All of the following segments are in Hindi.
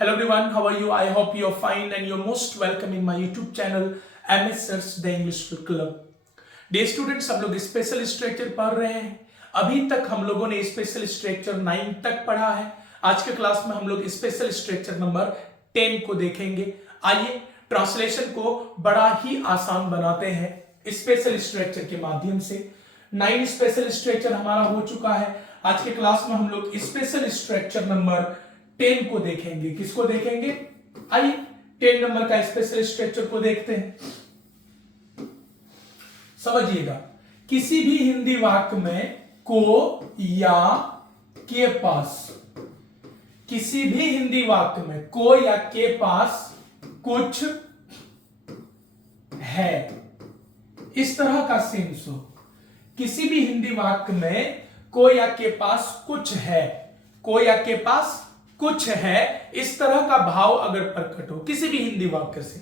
Hello everyone, how are you? I hope you're fine and you're most welcome in my YouTube channel MS Search the English Club. Day students, हम लोग स्पेशल स्ट्रक्चर पढ़ रहे हैं। अभी तक हम लोगों ने स्पेशल स्ट्रक्चर 9 तक पढ़ा है। आज के क्लास में हम लोग स्पेशल स्ट्रक्चर नंबर 10 को देखेंगे। आइए ट्रांसलेशन को बड़ा ही आसान बनाते हैं स्पेशल स्ट्रक्चर के माध्यम से। 9 स्पेशल स्ट्रक्चर हमारा हो चुका है। आज के क्लास में हम लोग स्पेशल स्ट्रक्चर नंबर 10 को देखेंगे। किसको देखेंगे? आइए 10 नंबर का स्पेशल स्ट्रक्चर को देखते हैं। समझिएगा, किसी भी हिंदी वाक्य में को या के पास, किसी भी हिंदी वाक्य में को या के पास कुछ है, इस तरह का सेंस हो। किसी भी हिंदी वाक्य में को या के पास कुछ है, को या के पास कुछ है, इस तरह का भाव अगर प्रकट हो किसी भी हिंदी वाक्य से,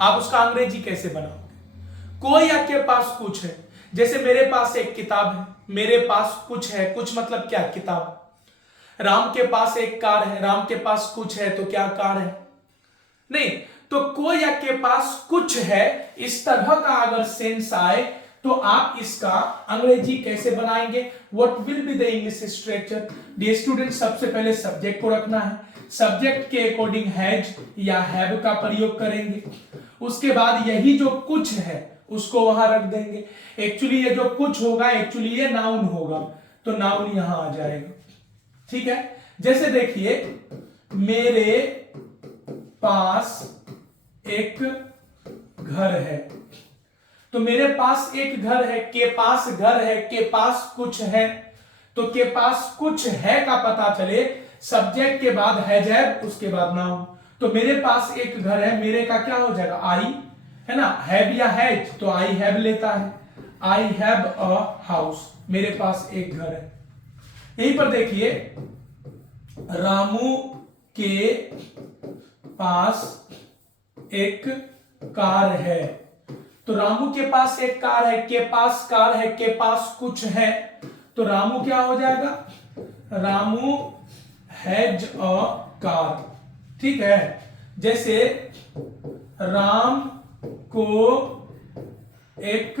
आप उसका अंग्रेजी कैसे बनाओगे? को या के पास कुछ है। जैसे मेरे पास एक किताब है, मेरे पास कुछ है। कुछ मतलब क्या? किताब। राम के पास एक कार है, राम के पास कुछ है तो क्या कार है? नहीं। तो को या के पास कुछ है, इस तरह का अगर सेंस आए तो आप इसका अंग्रेजी कैसे बनाएंगे? What will be the English structure? Dear student, सबसे पहले सब्जेक्ट को रखना है। सब्जेक्ट के अकॉर्डिंग हैज या हैव का प्रयोग करेंगे। उसके बाद यही जो कुछ है उसको वहां रख देंगे। एक्चुअली ये जो कुछ होगा, एक्चुअली ये नाउन होगा, तो नाउन यहां आ जाएगा। ठीक है। जैसे देखिए, मेरे पास एक घर है, तो मेरे पास एक घर है, के पास घर है, के पास कुछ है। तो के पास कुछ है का पता चले, सब्जेक्ट के बाद हैज हैव, उसके बाद नाउन। तो मेरे पास एक घर है, मेरे का क्या हो जाएगा? आई, है ना। हैव या हैज, तो आई हैव लेता है। आई हैव अ हाउस, मेरे पास एक घर है। यहीं पर देखिए, रामू के पास एक कार है, तो रामू के पास एक कार है, के पास कार है, के पास कुछ है, तो रामू क्या हो जाएगा? Ramu has a car. ठीक है। जैसे राम को एक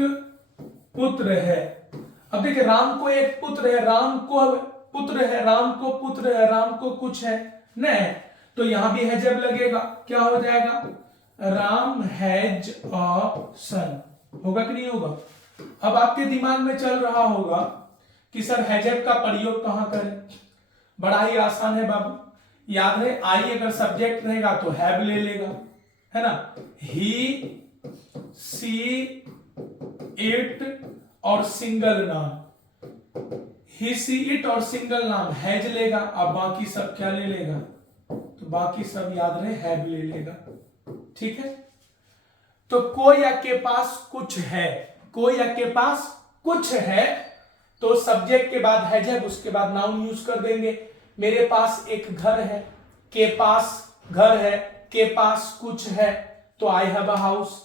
पुत्र है। अब देखिए, राम को एक पुत्र है, राम को पुत्र है, राम को पुत्र है, राम को कुछ है नहीं, तो यहां भी हैज लगेगा। क्या हो जाएगा? राम हैज अ सन। होगा कि नहीं होगा? अब आपके दिमाग में चल रहा होगा कि सर हैजब का प्रयोग कहां करें? बड़ा ही आसान है बाबू। याद है, आई अगर सब्जेक्ट रहेगा तो हैव ले लेगा, है ना। ही, सी, इट और सिंगल नाम, ही, सी, इट और सिंगल नाम हैज लेगा। अब बाकी सब क्या ले लेगा? तो बाकी सब याद रहे हैव ले लेगा। ठीक है। तो को या के पास कुछ है, को या के पास कुछ है, तो सब्जेक्ट के बाद हैज है, उसके बाद नाउन यूज कर देंगे। मेरे पास एक घर है, के पास घर है, के पास कुछ है, तो I have a house.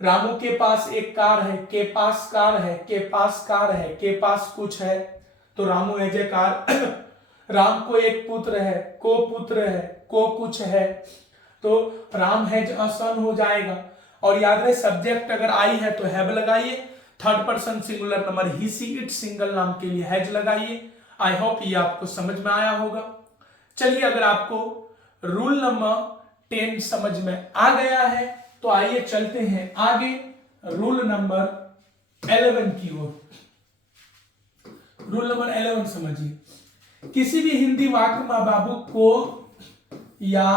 Ramu के पास एक कार है, के पास कार है, के पास कार है, के पास कुछ है, तो Ramu has a car. Ram को एक पुत्र है, को पुत्र है, को कुछ है, तो राम हैज अ सन हो जाएगा। और याद रहे, सब्जेक्ट अगर आई है तो हैव लगाइए, third person singular number he, she, it single नाम के लिए हैज लगाइए। आई होप ये आपको समझ में आया होगा। चलिए, अगर आपको रूल नंबर 10 समझ में आ गया है तो आइए चलते हैं आगे रूल नंबर 11 की ओर। रूल नंबर 11 समझिए। किसी भी हिंदी वाक्य में बाबू को या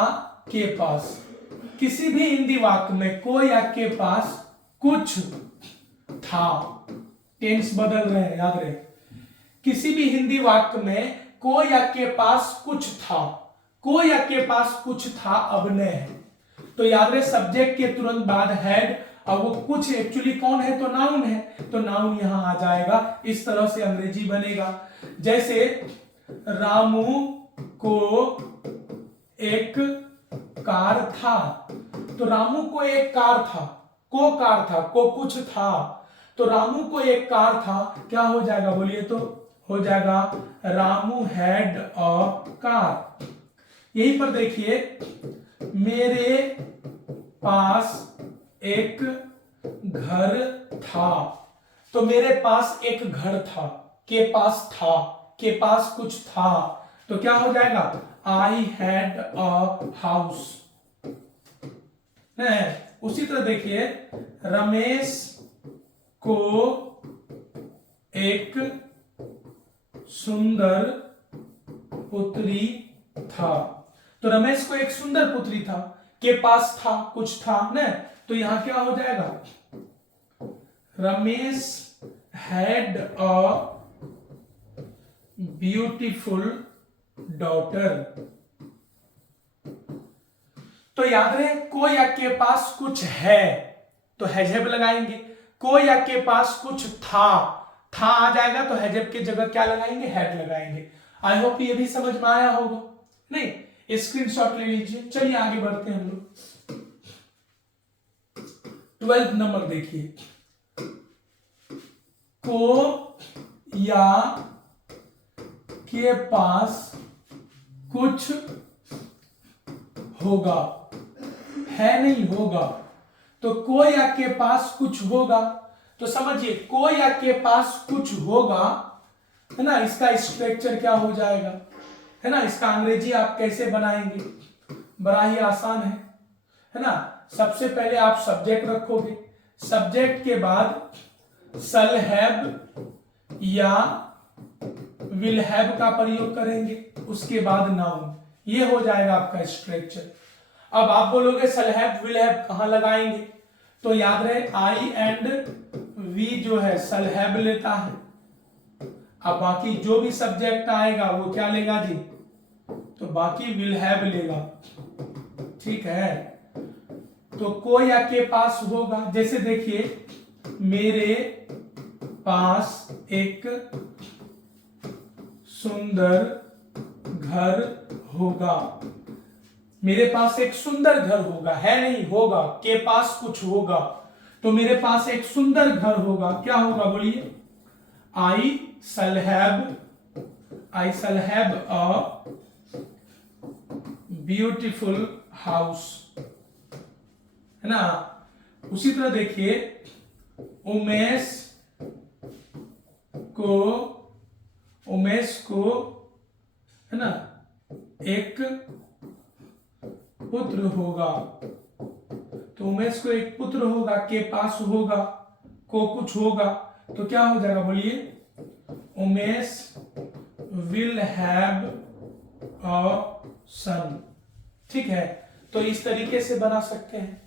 के पास, किसी भी हिंदी वाक्य में को या के पास कुछ था, टेंस बदल रहे हैं, याद रहे। किसी भी हिंदी वाक्य में को या के पास कुछ था, को या के पास कुछ था अभिनय है, तो याद रहे सब्जेक्ट के तुरंत बाद हैड, और वो कुछ एक्चुअली कौन है? तो नाउन है, तो नाउन यहां आ जाएगा। इस तरह से अंग्रेजी बनेगा। जैसे रामू को एक कार था, तो रामू को एक कार था, को कार था, को कुछ था, तो रामू को एक कार था, क्या हो जाएगा? बोलिए तो। हो जाएगा रामू हैड अ कार। यहीं पर देखिए, मेरे पास एक घर था। तो मेरे पास एक घर था, के पास था, के पास कुछ था, तो क्या हो जाएगा? I had a house. उसी तरह देखिए, रमेश को एक सुंदर पुत्री था। तो रमेश को एक सुंदर पुत्री था, के पास था, कुछ था ना, तो यहां क्या हो जाएगा? Ramesh had a beautiful daughter. तो याद रहे, को या के पास कुछ है तो हैजेब लगाएंगे, को या के पास कुछ था आ जाएगा तो हैजेब की जगह क्या लगाएंगे? हैड लगाएंगे। आई होप ये भी समझ में आया होगा। नहीं, स्क्रीनशॉट ले लीजिए। चलिए आगे बढ़ते हैं हम लोग। 12 नंबर देखिए, को या के पास कुछ होगा, है नहीं होगा। तो को या के पास कुछ होगा, तो समझिए को या के पास कुछ होगा, है ना, इसका स्ट्रक्चर क्या हो जाएगा, है ना, इसका अंग्रेजी आप कैसे बनाएंगे? बड़ा ही आसान है ना। सबसे पहले आप सब्जेक्ट रखोगे, सब्जेक्ट के बाद शल हैव या विल हैव का प्रयोग करेंगे, उसके बाद नाउन। ये हो जाएगा आपका स्ट्रक्चर। अब आप बोलोगे शल हैव विल हैव कहां लगाएंगे? तो याद रहे, आई एंड वी जो है शल हैव लेता है। अब बाकी जो भी सब्जेक्ट आएगा वो क्या लेगा जी? तो बाकी विल हैव लेगा। ठीक है, तो को या के पास होगा, जैसे देखिए, मेरे पास एक सुंदर घर होगा। मेरे पास एक सुंदर घर होगा, है नहीं होगा, के पास कुछ होगा, तो मेरे पास एक सुंदर घर होगा। क्या होगा बोलिए? I shall have a beautiful house, है ना। उसी तरह देखिए, उमेश को है ना एक पुत्र होगा। तो उमेश को एक पुत्र होगा, के पास होगा, को कुछ होगा, तो क्या हो जाएगा बोलिए? उमेश विल हैव अ सन। ठीक है, तो इस तरीके से बना सकते हैं।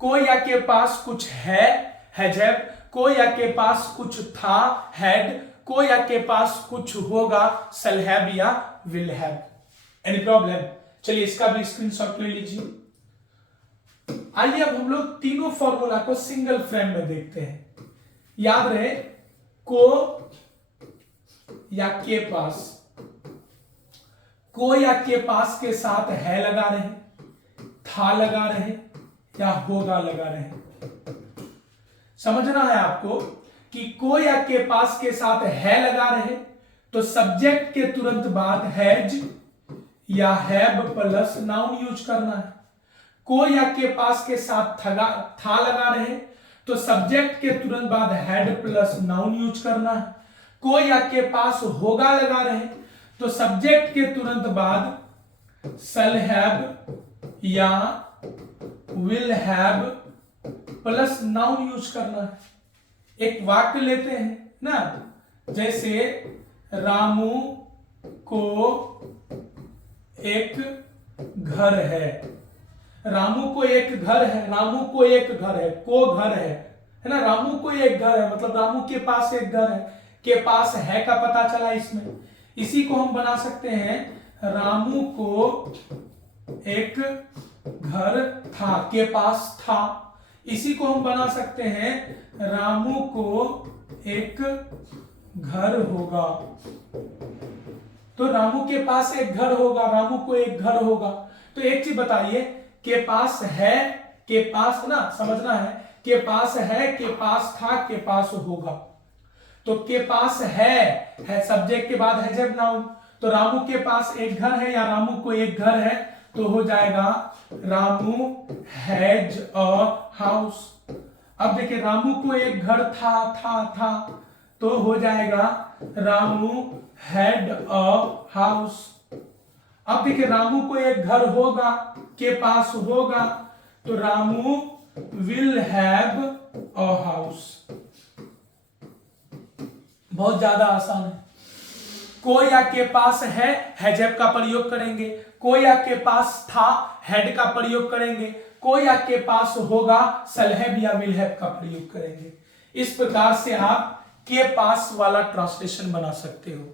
को या के पास कुछ हैव, को या के पास कुछ था, हैड, को या के पास कुछ होगा, शैल हैव या विल हैव। Any problem? चलिए इसका भी स्क्रीनशॉट ले लीजिए। आइए अब हम लोग तीनों फॉर्मूला को सिंगल फ्रेम में देखते हैं। याद रहे, को या के पास, को या के पास के साथ है लगा रहे, था लगा रहे या होगा लगा रहे। समझना है आपको कि को या के पास के साथ है लगा रहे तो सब्जेक्ट के तुरंत बाद हैज या हैव प्लस नाउन यूज करना है। को या के पास के साथ था लगा रहे तो सब्जेक्ट के तुरंत बाद हैड प्लस नाउन यूज करना है। को या के पास होगा लगा रहे तो सब्जेक्ट के तुरंत बाद शैल हैव या will have plus noun use करना है। एक वाक्य लेते हैं ना, जैसे रामू को एक घर है। रामू को एक घर है, रामू को एक घर है, को घर है ना। रामू को एक घर है मतलब रामू के पास एक घर है, के पास है का पता चला इसमें। इसी को हम बना सकते हैं, रामू को एक घर था, के पास था। इसी को हम बना सकते हैं, रामू को एक घर होगा। तो रामू के पास एक घर होगा, रामू को एक घर होगा। तो एक चीज बताइए, के पास है, के पास ना समझना है, के पास है, के पास था, के पास होगा। तो के पास है सब्जेक्ट के बाद है जब नाउन, तो रामू के पास एक घर है या रामू को एक घर है, तो हो जाएगा रामू हैज अ हाउस। अब देखिए रामू को एक घर था, तो हो जाएगा रामू हैड अ हाउस। अब देखिए रामू को एक घर होगा, के पास होगा, तो Ramu will have a house. बहुत ज्यादा आसान है। कोई आपके पास है, हैजैव का प्रयोग करेंगे। कोई आपके पास था, हैड का प्रयोग करेंगे। कोई आपके पास होगा, शैल हैव या विल हैव का प्रयोग करेंगे। इस प्रकार से आप के पास वाला ट्रांसलेशन बना सकते हो।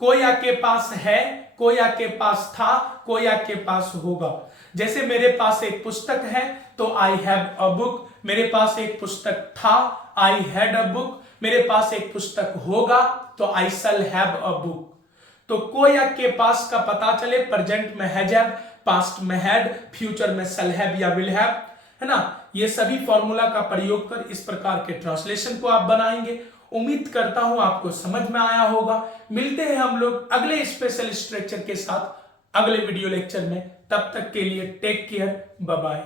कोई आपके पास है, कोई आपके पास था, कोई आपके पास होगा। जैसे मेरे पास एक पुस्तक है तो आई हैव अ बुक, मेरे पास एक पुस्तक था, आई हैड अ बुक, मेरे पास एक पुस्तक होगा तो आई शैल हैव अ बुक। तो कोई आपके पास का पता चले, प्रेजेंट में हैज हैव, पास्ट में हैड, फ्यूचर में शैल हैव या विल हैव, है ना। ये सभी फॉर्मूला का प्रयोग कर इस प्रकार के ट्रांसलेशन को आप बनाएंगे। उम्मीद करता हूं आपको समझ में आया होगा। मिलते हैं हम लोग अगले स्पेशल स्ट्रक्चर के साथ अगले वीडियो लेक्चर में। तब तक के लिए टेक केयर, बाय बाय।